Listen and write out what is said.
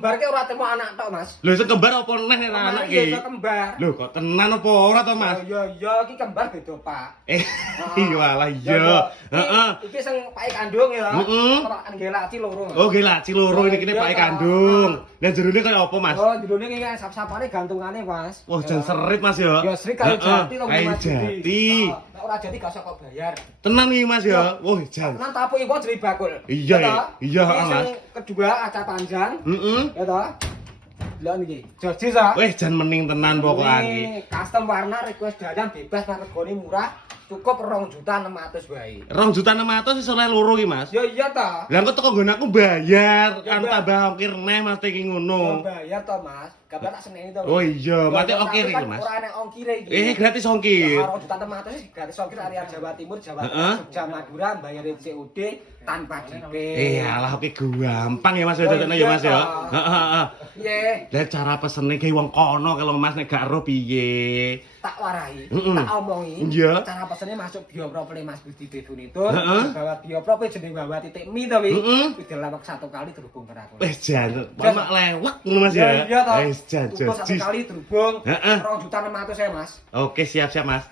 kembar ki ora temu anak tok, Mas. Lho iso kembar apa neh nek anak Iya, ki? iso kembar. Lho kok tenan apa ora to, Mas? Iya, iki kembar beda, Pak. Iya lah iya. Heeh. Iki sing pake kandung ya. Heeh. Ora ngelaci loro. Oh, nggih laci loro ini kene pake kandung. Lah jerone kaya apa, Mas? Oh, jerone iki sap-sapane gantungane, Mas. Wah, jan serit Mas ya. Ya sri kayu jati to, kayu Mas. jati. Nek ora jati gak usah kok bayar. Tenan iki Mas ya. Wah, jan. Nang tapu iki wong jeri bakul. Iya, toh? iya, Ini Mas. sing kedua acah panjang. Heeh. Ya toh? Lah niki. Joji sa. Weh, jan mening tenan pokokan iki. Ini custom warna request dalan bebas lan regane murah. Cukup 2.600.000 wae. 2.600.000 iso oleh loro iki, Mas. Ya iya toh. Lah kok teko nggon aku bayar, Ya, kan Mbak. tambah ongkir neh Mas iki Ya ngono. bayar toh, Mas. Gambar tak seneni to. Oh iya, mate Ya, ongkir tapi iki, kan Mas. Ora enek ongkire iki. Gratis ongkir. 2.600.000 sih gratis ongkir area Jawa Timur, Jawa Heeh. Tengah, Jogja, Madura, bayar COD tanpa DP. Alah oke gampang ya Mas Oh, dadane ya iya, Mas ya. toh. Heeh. Piye? Lah cara pesene gawe wong kono kalau Mas nek gak ero piye? Tak warai, Heeh. tak omongi. Iya. Cara pesennya masuk Bioprop Mas Budi Devunitur. Heeh. Bawa Bioprop jeneng bawa titik mi to wi. Heeh. Wis lewat 1 kali terhubung ke aku. Wis jan, mak lewat ngono Mas ya. Iya toh. Wis jan Utuh 1 jadi. kali terhubung Heeh. 2.600.000 ya Mas. Oke siap-siap Mas.